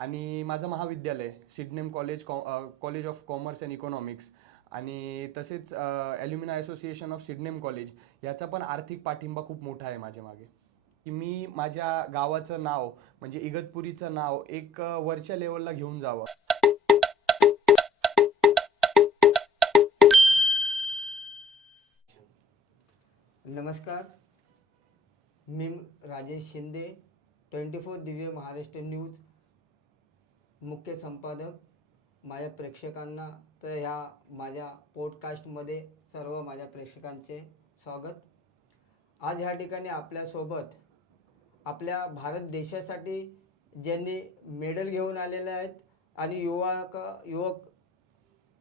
आणि माझं महाविद्यालय Sydenham college of commerce and economics आणि तसेच alumni association of Sydenham college याचा पण आर्थिक पाठिंबा खूप मोठा आहे माझ्या मागे. की मी माझ्या गावाचं नाव म्हणजे इगतपुरीचं नाव एक वरच्या लेवलला घेऊन जावं. नमस्कार, मी राजेश शिंदे, 24 दिव्य महाराष्ट्र न्यूज मुख्य संपादक. माझ्या प्रेक्षकांना तर ह्या माझ्या पॉडकास्टमध्ये सर्व माझ्या प्रेक्षकांचे स्वागत. आज ह्या ठिकाणी आपल्यासोबत आपल्या भारत देशासाठी ज्यांनी मेडल घेऊन आलेले आहेत आणि युवक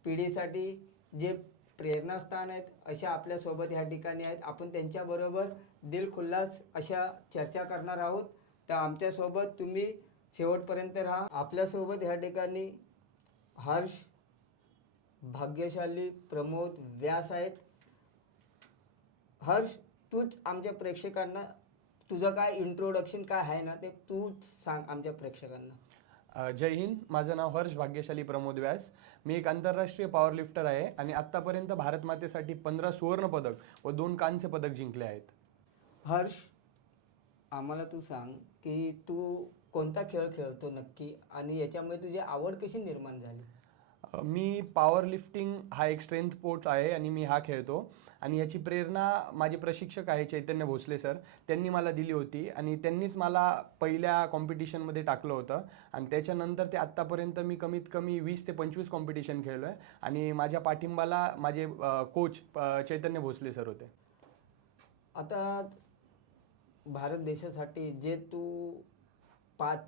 पिढीसाठी जे प्रेरणास्थान आहेत अशा आपल्यासोबत ह्या ठिकाणी आहेत. आपण त्यांच्याबरोबर दिलखुल्लास अशा चर्चा करणार आहोत. तर आमच्यासोबत तुम्ही शेवटपर्यंत राहा. आपल्यासोबत ह्या ठिकाणी हर्ष भाग्यशाली प्रमोद व्यास आहेत. हर्ष, तूच आमच्या प्रेक्षकांना तुझं काय इंट्रोडक्शन काय आहे ना ते तूच सांग आमच्या प्रेक्षकांना. जय हिंद. माझं नाव हर्ष भाग्यशाली प्रमोद व्यास. मी एक आंतरराष्ट्रीय पॉवर लिफ्टर आहे आणि आत्तापर्यंत भारत मातेसाठी 15 सुवर्ण पदक व 2 कांस्य पदक जिंकले आहेत. हर्ष, आम्हाला तू सांग की तू कोणता खेळ खेळतो नक्की आणि याच्यामुळे तुझी आवड कशी निर्माण झाली? मी पॉवर लिफ्टिंग हा एक स्ट्रेंथ स्पोर्ट्स आहे आणि मी हा खेळतो आणि याची प्रेरणा माझे प्रशिक्षक आहे चैतन्य भोसले सर, त्यांनी मला दिली होती आणि त्यांनीच मला पहिल्या कॉम्पिटिशनमध्ये टाकलं होतं आणि त्याच्यानंतर ते आत्तापर्यंत मी कमीत कमी 20 ते 25 कॉम्पिटिशन खेळलो आहे आणि माझ्या पाठिंबाला माझे कोच चैतन्य भोसले सर होते. आता भारत देशासाठी जे तू 5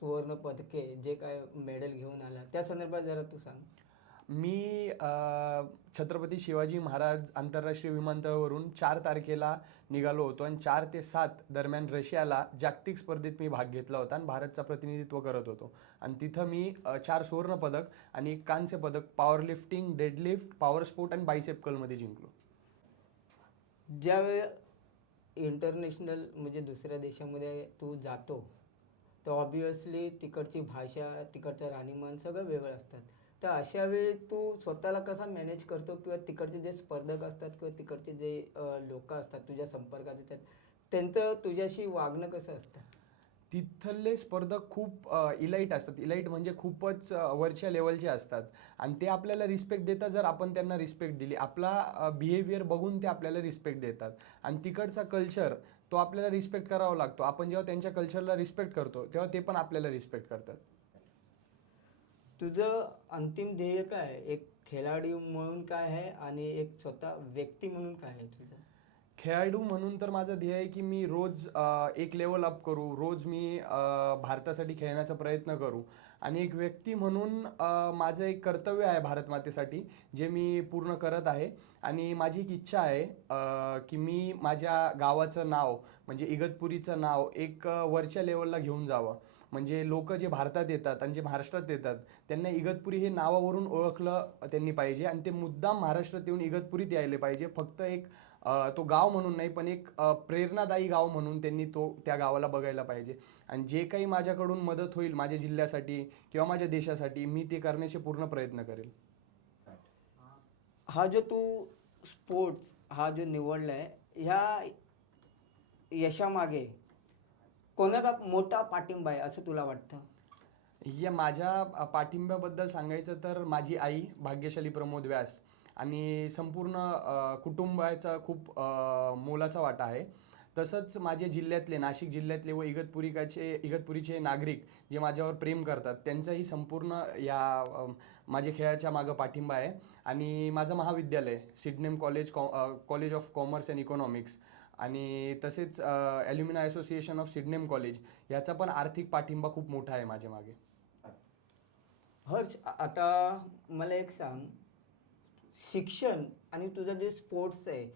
सुवर्ण पदके जे काय मेडल घेऊन आला त्या संदर्भात जरा तू सांग. मी छत्रपती शिवाजी महाराज आंतरराष्ट्रीय विमानतळावरून 4 तारखेला निघालो होतो आणि 4 ते 7 दरम्यान रशियाला जागतिक स्पर्धेत मी भाग घेतला होता आणि भारतचं प्रतिनिधित्व करत होतो आणि तिथं मी 4 सुवर्ण पदक आणि 1 कांस्य पदक power lifting, deadlift, power sport आणि बायसेप कर्लमध्ये जिंकलो. ज्यावेळी इंटरनॅशनल म्हणजे दुसऱ्या देशामध्ये तू जातो तर ऑब्वियसली तिकडची भाषा, तिकडचं राहणीमान सगळं वेगळं असतात. तर अशा वेळी तू स्वतःला कसा मॅनेज करतो किंवा तिकडचे जे स्पर्धक असतात किंवा तिकडचे जे लोक असतात तुझ्या संपर्कात येतात त्यांचं तुझ्याशी वागणं कसं असतं? तिथले स्पर्धक खूप इलाईट असतात. इलाईट म्हणजे खूपच वरच्या लेवलचे असतात आणि ते आपल्याला रिस्पेक्ट देतात जर आपण त्यांना रिस्पेक्ट दिली. आपला बिहेवियर बघून ते आपल्याला रिस्पेक्ट देतात आणि तिकडचा कल्चर तो आपल्याला रिस्पेक्ट करावा लागतो. आपण जेव्हा त्यांच्या कल्चरला रिस्पेक्ट करतो तेव्हा ते पण आपल्याला रिस्पेक्ट करतात. तुझं अंतिम ध्येय काय आहे? एक खेळाडू म्हणून काय आहे आणि एक स्वतः व्यक्ती म्हणून काय आहे तुझं? खेळाडू म्हणून तर माझं ध्येय आहे की मी रोज एक लेवल अप करू, रोज मी भारतासाठी खेळण्याचा प्रयत्न करू आणि एक व्यक्ती म्हणून माझं एक कर्तव्य आहे भारत मातेसाठी जे मी पूर्ण करत आहे आणि माझी एक इच्छा आहे की मी माझ्या गावाचं नाव म्हणजे इगतपुरीचं नाव एक वरच्या लेवलला घेऊन जावं. म्हणजे लोक जे भारतात येतात आणि जे महाराष्ट्रात येतात त्यांना इगतपुरी हे नावावरून ओळखलं त्यांनी पाहिजे आणि ते मुद्दाम महाराष्ट्रात येऊन इगतपुरीत यायले पाहिजे. फक्त एक तो गाव म्हणून नाही पण एक प्रेरणादायी गाव म्हणून त्यांनी त्या गावाला बघायला पाहिजे आणि जे काही माझ्याकडून मदत होईल माझ्या जिल्ह्यासाठी किंवा माझ्या देशासाठी मी ते करण्याचे पूर्ण प्रयत्न करेल. हा जो तू स्पोर्ट्स हा जो निवडलाय ह्या यशामागे कोणाचा मोठा पाठिंबा आहे असं तुला वाटतं? या माझ्या पाठिंब्याबद्दल सांगायचं तर माझी आई भाग्यशाली प्रमोद व्यास आणि संपूर्ण कुटुंबाचा खूप मोलाचा वाटा आहे. तसंच माझे जिल्ह्यातले नाशिक जिल्ह्यातले व इगतपुरीचे नागरिक जे माझ्यावर प्रेम करतात त्यांचाही संपूर्ण या माझ्या खेळाच्या मागं पाठिंबा आहे आणि माझं महाविद्यालय Sydenham college of commerce and economics आणि तसेच alumni association of Sydenham college याचा पण आर्थिक पाठिंबा खूप मोठा आहे माझ्या मागे. हर्ष, आता मला एक सांग, शिक्षण आणि तुझं जे स्पोर्ट्स आहे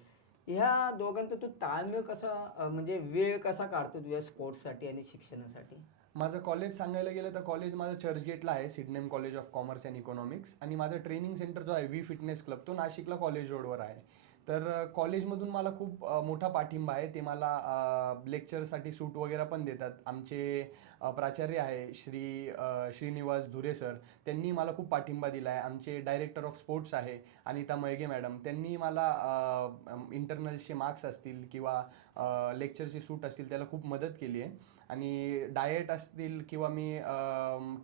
ह्या दोघांचा तू ताळमेळ कसा म्हणजे वेळ कसा काढतो तुझ्या स्पोर्ट्ससाठी आणि शिक्षणासाठी? माझं कॉलेज सांगायला गेलं तर कॉलेज माझं चर्चगेटला आहे Sydenham college of commerce and economics आणि माझं ट्रेनिंग सेंटर जो आहे वी फिटनेस क्लब तो नाशिकला कॉलेज रोडवर आहे. तर कॉलेजमधून मला खूप मोठा पाठिंबा आहे. ते मला लेक्चरसाठी सूट वगैरे पण देतात. आमचे प्राचार्य आहे श्रीनिवास धुरे सर, त्यांनी मला खूप पाठिंबा दिला आहे. आमचे डायरेक्टर ऑफ स्पोर्ट्स आहे अनिता मळगे मॅडम, त्यांनी मला इंटरनलचे मार्क्स असतील किंवा लेक्चरचे सूट असतील त्याला खूप मदत केली आहे. आणि डाएट असतील किंवा मी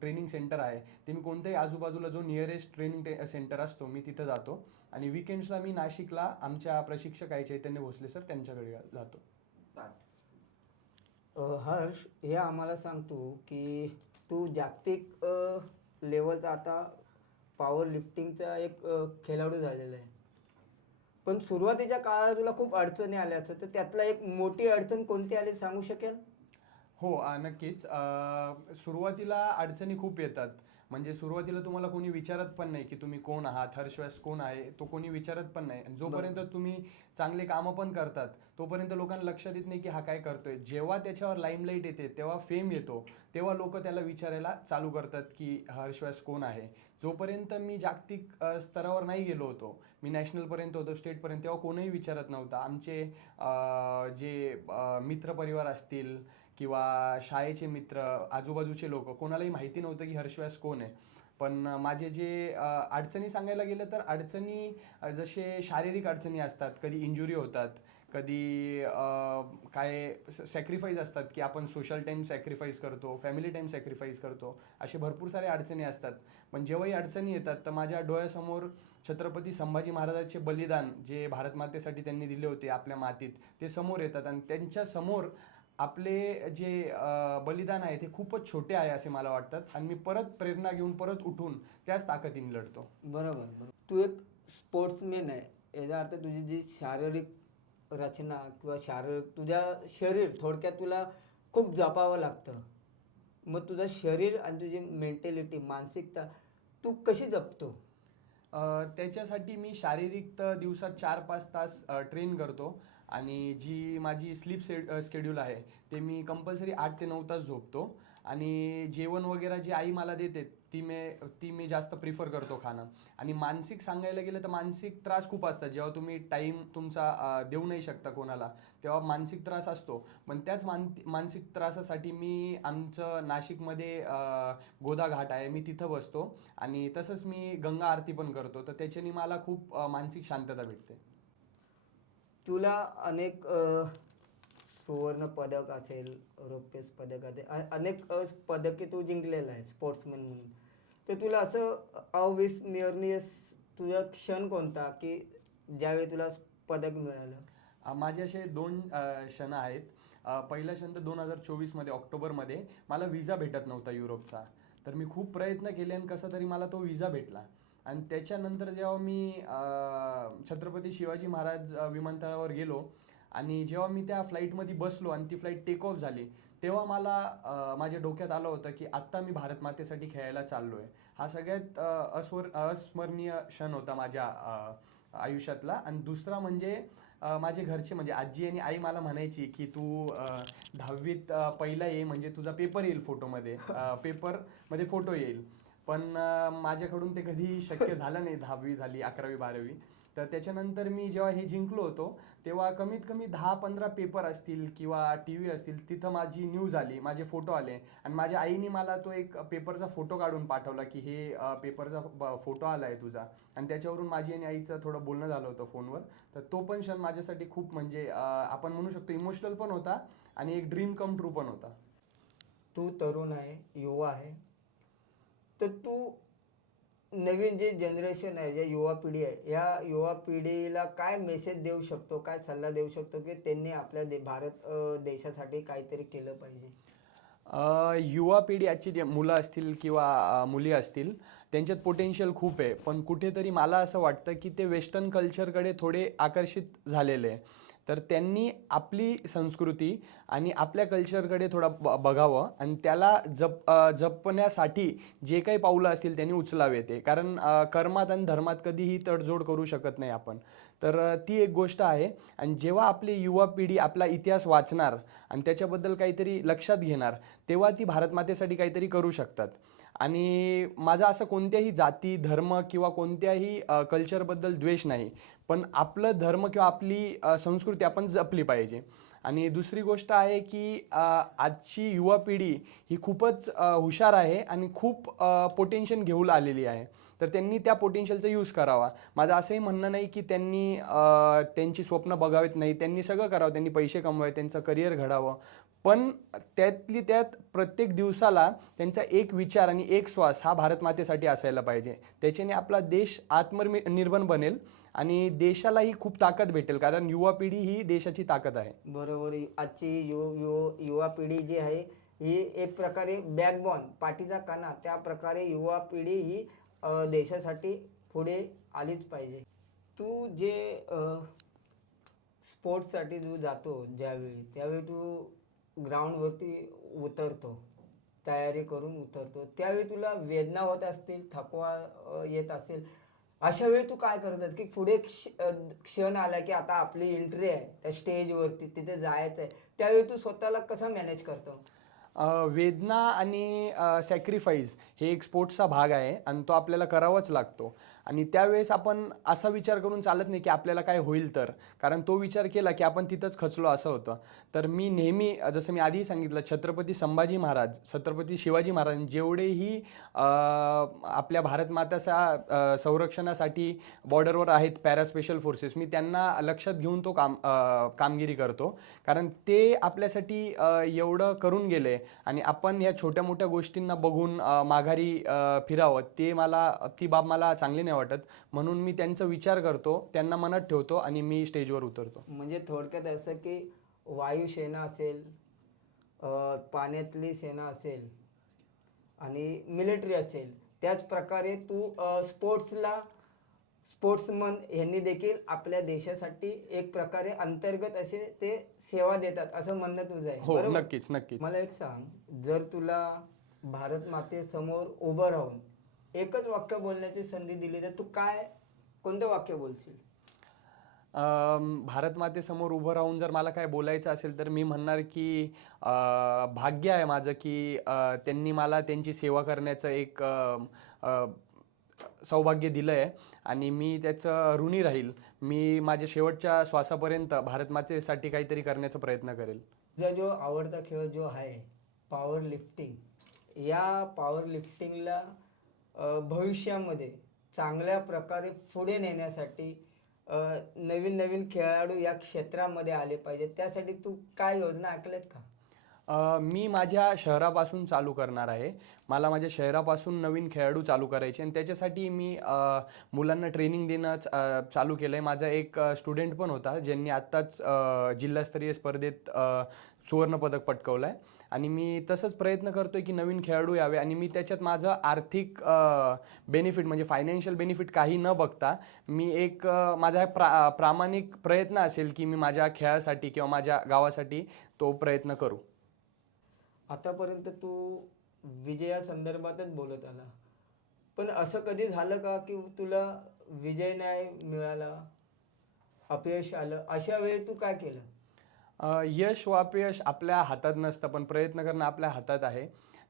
ट्रेनिंग सेंटर आहे ते मी कोणत्याही आजूबाजूला जो नियरेस्ट ट्रेनिंग सेंटर असतो मी तिथं जातो. आणि विकेंड्सला मी नाशिकला आमच्या प्रशिक्षक आहे चैतन्य भोसले सर, त्यांच्याकडे जातो. हर्ष, हे आम्हाला सांगतो की तू जागतिक लेवलचा आता पॉवर लिफ्टिंगचा एक खेळाडू झालेला आहे. पण सुरुवातीच्या काळात तुला खूप अडचणी आल्या असतात, तर त्यातला एक मोठी अडचण कोणती आली सांगू शकेल? हो, नक्कीच. सुरुवातीला अडचणी खूप येतात. म्हणजे सुरुवातीला तुम्हाला कोणी विचारत पण नाही, की तुम्ही कोण आहात? हर्ष व्यास कोण आहे? तो कोणी विचारत पण नाही. आणि जोपर्यंत तुम्ही चांगले कामं पण करतात, तोपर्यंत लोकांना लक्षात येत नाही, की हा काय करतोय. जेव्हा त्याच्यावर लाईमलाईट येते, तेव्हा फेम येतो, तेव्हा लोकं त्याला विचारायला चालू करतात, की हर्ष व्यास कोण आहे? जोपर्यंत मी जागतिक स्तरावर नाही गेलो होतो, मी नॅशनलपर्यंत होतो, स्टेटपर्यंत, तेव्हा कोणीही विचारत नव्हतं. आमचे जे मित्रपरिवार असतील किंवा शाळेचे मित्र, आजूबाजूचे लोक, कोणालाही माहिती नव्हतं की हर्ष व्यास कोण आहे. पण माझे जे अडचणी सांगायला गेलं तर अडचणी जसे शारीरिक अडचणी असतात, कधी इंजुरी होतात, कधी काय सॅक्रिफाईस असतात की आपण सोशल टाईम सॅक्रिफाईस करतो, फॅमिली टाईम सॅक्रिफाईस करतो, असे भरपूर सारे अडचणी असतात. पण जेव्हाही अडचणी येतात तर माझ्या डोळ्यासमोर छत्रपती संभाजी महाराजांचे बलिदान जे भारत मातेसाठी त्यांनी दिले होते आपल्या मातीत, ते समोर येतात. आणि त्यांच्या समोर आपले जे बलिदान आहे ते खूपच छोटे आहे असे मला वाटतात. आणि मी परत प्रेरणा घेऊन परत उठून त्याच ताकदीने लढतो. बरोबर, बरोबर. तू एक स्पोर्ट्समॅन आहे. याचा अर्थ तुझी जी शारीरिक रचना किंवा शारीरिक तुझ्या शरीर थोडक्यात तुला खूप जपावं लागतं. मग तुझं शरीर आणि तुझी मेंटॅलिटी, मानसिकता तू कशी जपतो? त्याच्यासाठी मी शारीरिक तर दिवसात 4-5 तास ट्रेन करतो. आणि जी माझी स्केड्यूल आहे ते मी कंपल्सरी 8 ते 9 तास झोपतो. आणि जेवण वगैरे जी आई मला देते ती मी जास्त प्रिफर करतो खाणं. आणि मानसिक सांगायला गेलं तर मानसिक त्रास खूप असतात. जेव्हा तुम्ही टाईम तुमचा देऊ नाही शकता कोणाला, तेव्हा मानसिक त्रास असतो. पण त्याच मानसिक त्रासासाठी मी आमचं नाशिकमध्ये गोदा घाट आहे, मी तिथं बसतो. आणि तसंच मी गंगा आरती पण करतो, तर त्याच्याने मला खूप मानसिक शांतता भेटते. तुला अनेक सुवर्ण पदक असेल, रौप्य पदक असेल, अनेक पदके तू जिंकलेला आहे स्पोर्ट्समन म्हणून. तर तुला असं अविस्मरणीय तुझा क्षण कोणता की ज्यावेळी तुला पदक मिळालं? माझे असे 2 क्षण आहेत. पहिला क्षण तर 2024मध्ये ऑक्टोबरमध्ये मला व्हिसा भेटत नव्हता युरोपचा. तर मी खूप प्रयत्न केले आणि कसा तरी मला तो व्हिसा भेटला. आणि त्याच्यानंतर जेव्हा मी छत्रपती शिवाजी महाराज विमानतळावर गेलो आणि जेव्हा मी त्या फ्लाईटमध्ये बसलो आणि ती फ्लाईट टेक ऑफ झाली, तेव्हा मला माझ्या डोक्यात आलं होतं की आत्ता मी भारत मातेसाठी खेळायला चाललो आहे. हा सगळ्यात अस्मरणीय क्षण होता माझ्या आयुष्यातला. आणि दुसरा म्हणजे माझे घरचे म्हणजे आजी आणि आई मला म्हणायची की तू 10वीत पहिला ये म्हणजे तुझा पेपर येईल फोटोमध्ये, पेपरमध्ये फोटो येईल. पण माझ्याकडून ते कधी शक्य झालं नाही. 10वी झाली, 11वी 12वी. तर त्याच्यानंतर मी जेव्हा हे जिंकलो होतो तेव्हा कमीत कमी 10-15 पेपर असतील किंवा टी व्ही असतील, तिथं माझी न्यूज आली, माझे फोटो आले. आणि माझ्या आईने मला तो एक पेपरचा फोटो काढून पाठवला की हे पेपरचा फोटो आला आहे तुझा. आणि त्याच्यावरून माझी आणि आईचं थोडं बोलणं झालं होतं फोनवर. तर तो पण क्षण माझ्यासाठी खूप म्हणजे आपण म्हणू शकतो इमोशनल पण होता आणि एक ड्रीम कम ट्रू पण होता. तू तरुण आहे, युवा आहे, तर तू नवीन जे जनरेशन आहे, जे युवा पिढी आहे, या युवा पिढीला काय मेसेज देऊ शकतो, काय सल्ला देऊ शकतो की त्यांनी आपल्या भारत देशासाठी काहीतरी केलं पाहिजे? युवा पिढी आजची जे मुलं असतील किंवा मुली असतील, त्यांच्यात पोटेन्शियल खूप आहे. पण कुठेतरी मला असं वाटतं की ते वेस्टर्न कल्चरकडे थोडे आकर्षित झालेले आहे. तर त्यांनी आपली संस्कृती आणि आपल्या कल्चरकडे थोडं बघावं आणि त्याला जपण्यासाठी जे काही पावलं असतील त्यांनी उचलावे ते. कारण कर्मात आणि धर्मात कधीही तडजोड करू शकत नाही आपण. तर ती एक गोष्ट आहे. आणि जेव्हा आपली युवा पिढी आपला इतिहास वाचणार आणि त्याच्याबद्दल काहीतरी लक्षात घेणार, तेव्हा ती भारतमातेसाठी काहीतरी करू शकतात. आणि माझा असं कोणत्याही जाती, धर्म किंवा कोणत्याही कल्चरबद्दल द्वेष नाही. पण आपलं धर्म किंवा आपली संस्कृती आपण जपली पाहिजे. आणि दुसरी गोष्ट आहे की आजची युवा पिढी ही खूपच हुशार आहे आणि खूप पोटेन्शियल घेऊन आलेली आहे. तर त्यांनी त्या पोटेन्शियलचा यूज करावा. माझं असंही म्हणणं नाही की त्यांनी त्यांची स्वप्न बघावीत नाही. त्यांनी सगळं करावं. त्यांनी पैसे कमवावे, त्यांचं करिअर घडावं. पण त्यातली त्यात प्रत्येक दिवसाला त्यांचा एक विचार आणि एक श्वास हा भारत मातेसाठी असायला पाहिजे. त्याच्याने आपला देश आत्मनिर्भर बनेल आणि देशालाही खूप ताकद भेटेल, कारण युवा पिढी ही देशाची ताकद आहे. बरोबर. आजची युवा पिढी जी आहे ही एक प्रकारे बॅकबॉन, पाठीचा कणा, त्या प्रकारे युवा पिढी ही देशासाठी पुढे आलीच पाहिजे. तू जे स्पोर्ट्ससाठी तू जातो ज्यावेळी, त्यावेळी तू ग्राउंडवरती उतरतो, तयारी करून उतरतो, त्यावेळी तुला वेदना होत असतील, थकवा येत असेल. अशा वेळी तू काय करतात की पुढे क्षण आला की आता आपली एंट्री आहे त्या स्टेजवरती, तिथे जायचं आहे, त्यावेळी तू स्वतःला कसं मॅनेज करतो? वेदना आणि सॅक्रिफाईस हे एक स्पोर्ट्सचा भाग आहे आणि तो आपल्याला करावाच लागतो. आणि त्यावेळेस आपण असा विचार करून चालत नाही की आपल्याला काय होईल तर, कारण तो विचार केला की आपण तिथंच खचलो असं होतं. तर मी नेहमी जसं मी आधीही सांगितलं, छत्रपती संभाजी महाराज, छत्रपती शिवाजी महाराज जेवढेही आपल्या भारत माताच्या संरक्षणासाठी बॉर्डरवर आहेत पॅरा स्पेशल फोर्सेस, मी त्यांना लक्षात घेऊन तो कामगिरी करतो. कारण ते आपल्यासाठी एवढं करून गेले आणि आपण ह्या छोट्या मोठ्या गोष्टींना बघून माघारी फिरावं, ती बाब मला चांगली नाही वाटत. म्हणून मी त्यांचा विचार करतो, त्यांना मनात ठेवतो आणि मी स्टेजवर उतरतो. म्हणजे थोडक्यात असं की वायुसेना असेल, पाण्यातली सेना असेल आणि मिलिटरी असेल, त्याच प्रकारे तू स्पोर्ट्समन यांनी देखील आपल्या देशासाठी एक प्रकारे अंतर्गत असे ते सेवा देतात असं म्हणणं तुझं आहे, हो, बरोबर? नक्कीच, नक्कीच. मला एक सांग, जर तुला भारत मातेसमोर उभं राहून एकच वाक्य बोलण्याची संधी दिली तर तू कोणतं वाक्य बोलशील? भारत मातेसमोर उभं राहून जर मला काय बोलायचं असेल तर मी म्हणणार की भाग्य आहे माझं की त्यांनी मला त्यांची सेवा करण्याचं एक अ, सौभाग्य दिलं आहे आणि मी त्याचं ऋणी राहील. मी माझ्या शेवटच्या श्वासापर्यंत भारत मातेसाठी काहीतरी करण्याचा प्रयत्न करेल. तुझा जो आवडता खेळ जो आहे पॉवर लिफ्टिंग, या पॉवर लिफ्टिंगला भविष्यामध्ये चांगल्या प्रकारे पुढे नेण्यासाठी नवीन नवीन खेळाडू या क्षेत्रामध्ये आले पाहिजेत, त्यासाठी तू काय योजना आखल्यात का? मी माझ्या शहरापासून चालू करणार आहे. मला माझ्या शहरापासून नवीन खेळाडू चालू करायचे आणि त्याच्यासाठी मी मुलांना ट्रेनिंग देणं चालू केलं आहे. माझा एक स्टुडंट पण होता, ज्यांनी आत्ताच जिल्हास्तरीय स्पर्धेत सुवर्णपदक पटकावलं आहे आणि मी तसंच प्रयत्न करतो आहे की नवीन खेळाडू यावे आणि मी त्याच्यात माझं आर्थिक बेनिफिट म्हणजे फायनान्शियल बेनिफिट काही न बघता मी एक माझा प्रामाणिक प्रयत्न असेल की मी माझ्या खेळासाठी किंवा माझ्या गावासाठी तो प्रयत्न करू. आतापर्यंत तू विजयासंदर्भातच बोलत आला, पण असं कधी झालं का की तुला विजय नाही मिळाला, अपयश आलं, अशा वेळी तू काय केलं? यश व अपयश आपल्या हातात नसतं, पण प्रयत्न करणं आपल्या हातात आहे.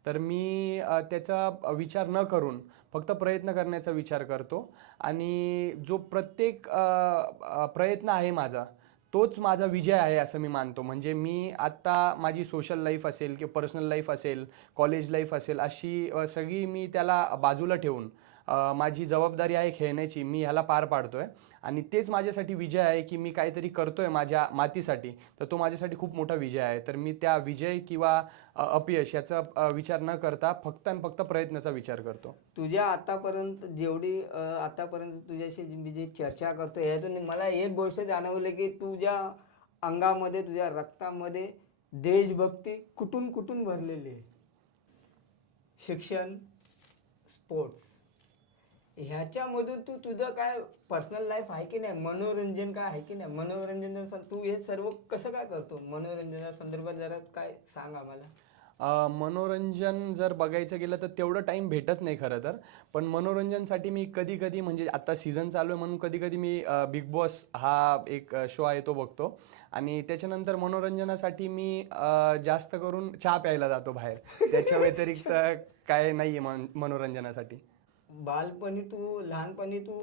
तर मी त्याचा विचार न करून फक्त प्रयत्न करण्याचा विचार करतो आणि जो प्रत्येक प्रयत्न आहे माझा, तोच माझा विजय आहे असं मी मानतो. म्हणजे मी आत्ता माझी सोशल लाईफ असेल किंवा पर्सनल लाईफ असेल, कॉलेज लाईफ असेल, अशी सगळी मी त्याला बाजूला ठेवून माझी जबाबदारी आहे खेळण्याची, मी ह्याला पार पाडतोय आणि तेच माझ्यासाठी विजय आहे की मी काहीतरी करतोय माझ्या मातीसाठी, तर तो माझ्यासाठी खूप मोठा विजय आहे. तर मी त्या विजय किंवा अपयश याचा विचार न करता फक्त आणि फक्त प्रयत्नाचा विचार करतो. तुझ्या आतापर्यंत जेवढी आतापर्यंत तुझ्याशी मी जी चर्चा करतो यातून मला एक गोष्ट जाणवली की तुझ्या अंगामध्ये, तुझ्या रक्तामध्ये देशभक्ती कुठून कुठून भरलेली आहे. शिक्षण, स्पोर्ट्स, ह्याच्यामधून तुझं काय पर्सनल लाईफ आहे की नाही, मनोरंजन काय आहे की नाही, तू हे सर्व कसं काय करतो, मनोरंजना संदर्भात जरा काय सांग आम्हाला. मनोरंजन जर बघायचं गेलं तर तेवढं टाईम भेटत नाही खरं तर. पण मनोरंजनसाठी मी कधी-कधी म्हणजे आता सीझन चालू आहे म्हणून कधी-कधी मी बिग बॉस हा एक शो आहे तो बघतो आणि त्याच्यानंतर मनोरंजनासाठी मी जास्त करून चहा प्यायला जातो बाहेर. त्याच्या व्यतिरिक्त काय नाही आहे मनोरंजनासाठी. लहानपणी तू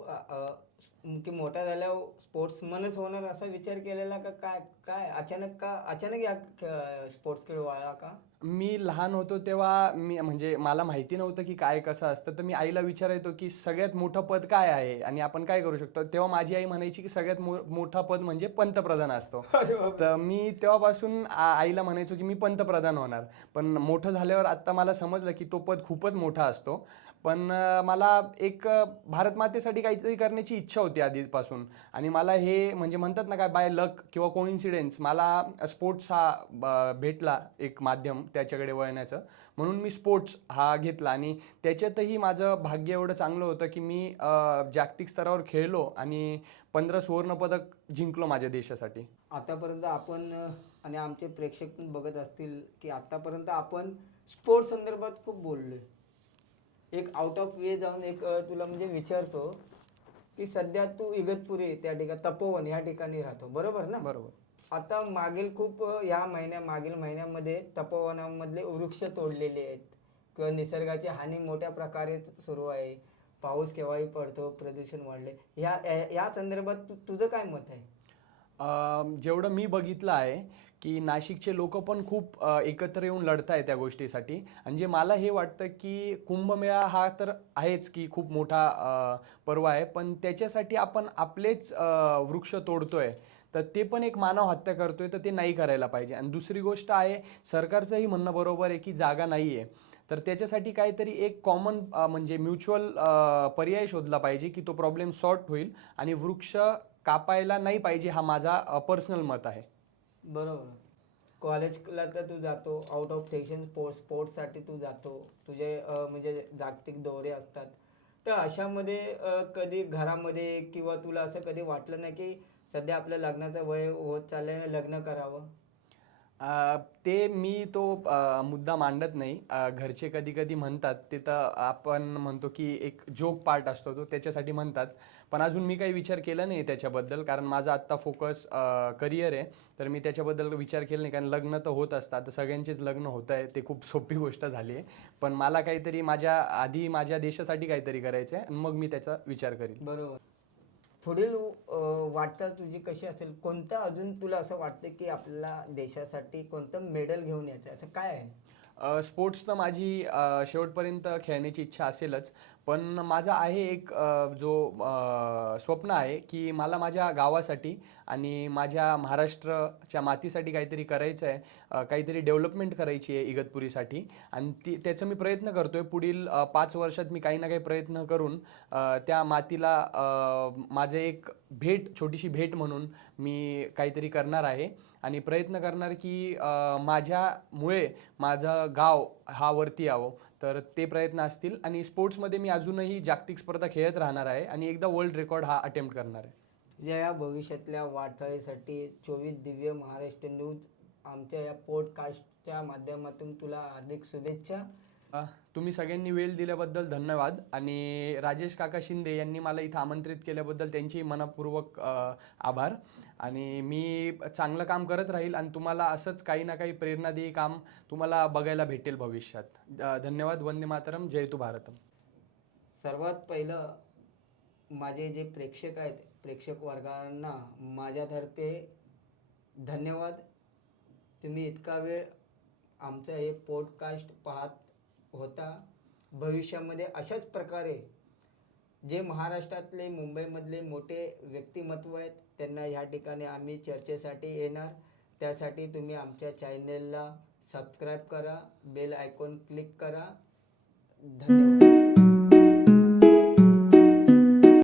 की मोठा झाल्यावर स्पोर्ट्समनच होणार असा विचार केलेला का काय काय अचानक या स्पोर्ट्सकडे वळला का? मी लहान होतो तेव्हा मी म्हणजे मला माहिती नव्हतं की काय कसं असतं, तर मी आईला विचारायचो की सगळ्यात मोठं पद काय आहे आणि आपण काय करू शकतो. तेव्हा माझी आई म्हणायची की सगळ्यात मोठा पद म्हणजे पंतप्रधान असतो. अरे बापरे. तर मी तेव्हापासून आईला म्हणायचो की मी पंतप्रधान होणार. पण मोठं झाल्यावर आता मला समजलं की तो पद खूपच मोठा असतो. पण मला एक भारत मातेसाठी काहीतरी करण्याची इच्छा होती आधीपासून. आणि मला हे म्हणजे म्हणतात ना काय बाय लक किंवा कोइन्सिडेन्स मला स्पोर्ट्स हा भेटला एक माध्यम त्याच्याकडे वळण्याचं. म्हणून मी स्पोर्ट्स हा घेतला आणि त्याच्यातही माझं भाग्य एवढं चांगलं होतं की मी जागतिक स्तरावर खेळलो आणि 15 सुवर्णपदक जिंकलो माझ्या देशासाठी. आतापर्यंत आपण आणि आमचे प्रेक्षक पण बघत असतील की आतापर्यंत आपण स्पोर्ट्स संदर्भात खूप बोललोय. एक आउट ऑफ वे जाऊन एक तुला म्हणजे विचारतो की सध्या तू इगतपुरी त्या ठिकाणी तपोवन या ठिकाणी राहतो, बरोबर ना? बरोबर. आता मागील खूप मागील महिन्यामध्ये तपोवनामधले वृक्ष तोडलेले आहेत किंवा निसर्गाची हानी मोठ्या प्रकारे सुरू आहे. पाऊस केव्हाही पडतो, प्रदूषण वाढले. या संदर्भात तुझं काय मत आहे? जेवढं मी बघितलं आहे की नाशिकचे लोक पण खूप एकत्र येऊन लढत आहे त्या गोष्टीसाठी. आणि जे मला हे वाटतं की कुंभमेळा हा तर आहेच की खूप मोठा पर्व आहे, पण त्याच्यासाठी आपण आपलेच वृक्ष तोडतोय, तर ते पण एक मानव हत्या करतोय, तर ते नाही करायला पाहिजे. आणि दुसरी गोष्ट आहे, सरकारचंही म्हणणं बरोबर आहे की जागा नाही आहे, तर त्याच्यासाठी काहीतरी एक कॉमन म्हणजे म्युच्युअल पर्याय शोधला पाहिजे की तो प्रॉब्लेम सॉर्ट होईल आणि वृक्ष कापायला नाही पाहिजे, हा माझा पर्सनल मत आहे. बरोबर. कॉलेजला तर तू जातो, आउट ऑफ स्टेशन स्पोर्ट्ससाठी तू जातो. तुझे म्हणजे जागतिक दौरे असतात. तर अशामध्ये कधी घरामध्ये किंवा तुला असं कधी वाटलं नाही की सध्या आपल्या लग्नाचं वय होत चाललंय, लग्न करावं? ते मी तो मुद्दा मांडत नाही. घरचे कधी कधी म्हणतात, ते तर आपण म्हणतो की एक जोक पार्ट असतो तो, त्याच्यासाठी म्हणतात. पण अजून मी काही विचार केला नाही त्याच्याबद्दल, कारण माझा आत्ता फोकस करिअर आहे. तर मी त्याच्याबद्दल विचार केला नाही, कारण लग्न तर होत असतात, तर सगळ्यांचेच लग्न होत आहे, ते खूप सोपी गोष्ट झाली आहे. पण मला काहीतरी माझ्या आधी माझ्या देशासाठी काहीतरी करायचं आहे आणि मग मी त्याचा विचार करीन. बरोबर. पुढील वाटचाल तुझी कशी असेल? कोणतं अजून तुला असं वाटतं की आपल्याला देशासाठी कोणतं मेडल घेऊन यायचं, असं काय आहे? स्पोर्ट्स तर माझी शेवटपर्यंत खेळण्याची इच्छा असेलच. पण माझा आहे एक जो स्वप्न आहे की मला माझ्या गावासाठी आणि माझ्या महाराष्ट्राच्या मातीसाठी काहीतरी करायचं आहे. काहीतरी डेव्हलपमेंट करायची आहे इगतपुरीसाठी. आणि त्याचा मी प्रयत्न करतो आहे. पुढील 5 वर्षात मी काही ना काही प्रयत्न करून त्या मातीला माझं एक छोटीशी भेट म्हणून मी काहीतरी करणार आहे. आणि प्रयत्न करणार की माझ्यामुळे माझं गाव हा वरती यावं. तर ते प्रयत्न असतील आणि स्पोर्ट्समध्ये मी अजूनही जागतिक स्पर्धा खेळत राहणार आहे आणि एकदा वर्ल्ड रेकॉर्ड हा अटेम्प्ट करणार आहे. तुझ्या या भविष्यातल्या वाटचालीसाठी 24 दिव्य महाराष्ट्र न्यूज आमच्या या पॉडकास्टच्या माध्यमातून तुला हार्दिक शुभेच्छा. अ, तुम्ही सगळ्यांनी वेळ दिल्याबद्दल धन्यवाद. आणि राजेश काका शिंदे यांनी मला इथं आमंत्रित केल्याबद्दल त्यांची मनपूर्वक आभार. आणि मी चांगलं काम करत राहील आणि तुम्हाला असंच काही ना काही प्रेरणादायी काम तुम्हाला बघायला भेटेल भविष्यात. धन्यवाद. वंदे मातरम. जय तू भारतम. सर्वात पहिलं माझे जे प्रेक्षक आहेत, प्रेक्षक वर्गांना माझ्यातर्फे धन्यवाद. तुम्ही इतका वेळ आमचं हे पॉडकास्ट पाहत होता. भविष्यामध्ये अशाच प्रकारे जे महाराष्ट्रातले मुंबईमधले मोठे व्यक्तिमत्व आहेत त्यांना ह्या ठिकाणी आम्ही चर्चेसाठी येणार. त्यासाठी तुम्ही आमच्या चॅनलला सबस्क्राईब करा, बेल आयकॉन क्लिक करा. धन्यवाद.